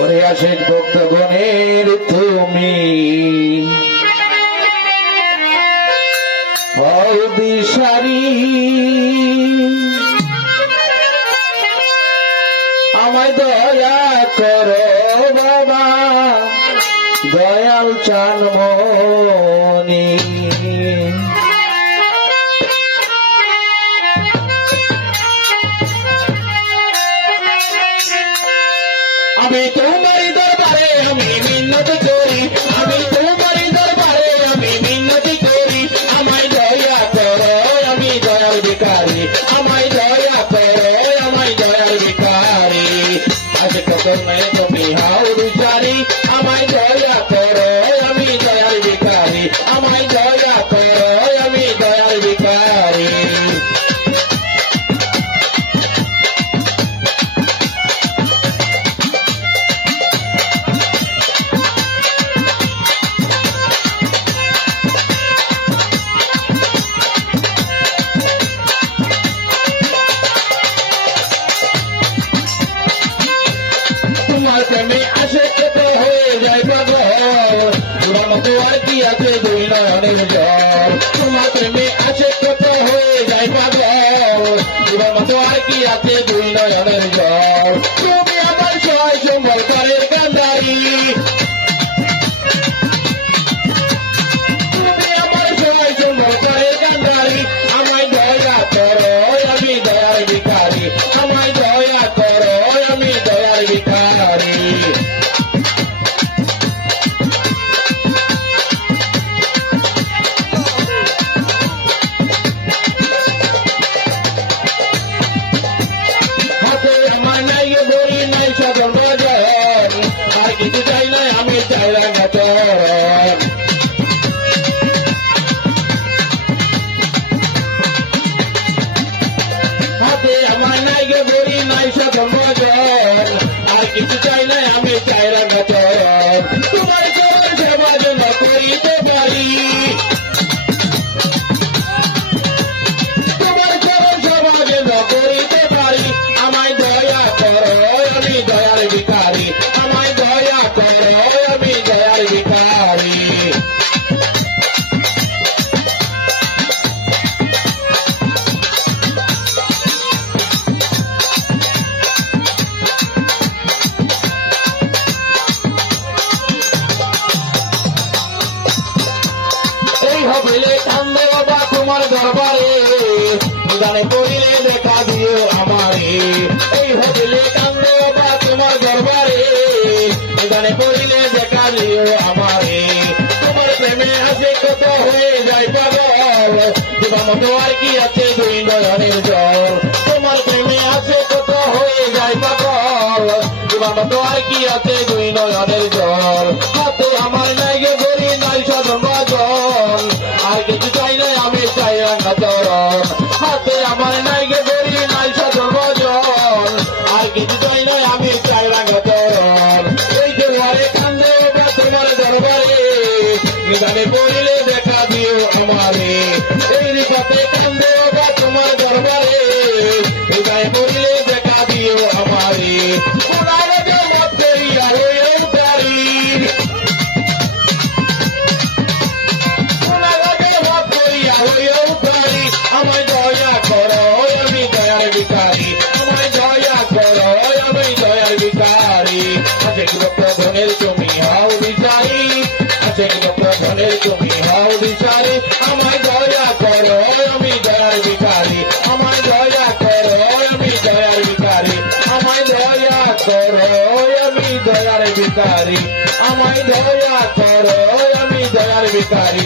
ওরে আশেক ভক্তগণের তুমি দিশারি। আমায় দয়া করো বাবা দয়াল চানমনি আমি আজ কত তোমার প্রেমে আসে কত হয়ে যায় তোমার মতো আর কি আছে দুই নয়নের জল তোমার প্রেমে আসে কত হয়ে যায় পাগল তোমার মতো কি আমার আমার আমায় দয়া করো, আমি দয়ার ভিখারি। আমায় হাতে আমার নাই নাই সাধন বাজার আর কিছু চাই না আমি চাই না চরণ হাতে আমার নাই বড়ি নাই সাধন বাজার আর কিছু চাই না আমি চাই না তোমার দরবারে গানে করিলে দেখা দিও আমারে। এই হবিলে কান্দে বাবা তোমার দরবারে গানে করিলে দেখা দিও আমারে। তোমার প্রেমে আছে কত হয়ে যায় পাগল। তোমার মতো আর কি আছে দুই নয়নের জল। তোমার প্রেমে আছে কত হয়ে যায় পাগল। তোমার মতো আর কি আছে দুই নয়নের জল। হাতে আমার নাই গে গরি, নাই সাধন বাজন আর কিছু চাই নাই রাঙা চরণ হাতে আমার নাই গে নাই বাজন আর কিছু নাই আমি চাই রাঙা চরণ এই ঘরে কান্দে তোমার দরবারে নিদানে পড়িলে দেখা দিও আমারে আছে প্রধনের তুমি হাও বিচারি। আছে প্রধনের তুমি হাও বিচারি। আমায় দয়া করো, আমি দয়ার ভিখারি। আমায় দয়া করো, আমি দয়ার ভিখারি। আমায় দয়া করো, আমি দয়ার ভিখারি। আমায় দয়া করো, আমি দয়ার ভিখারি।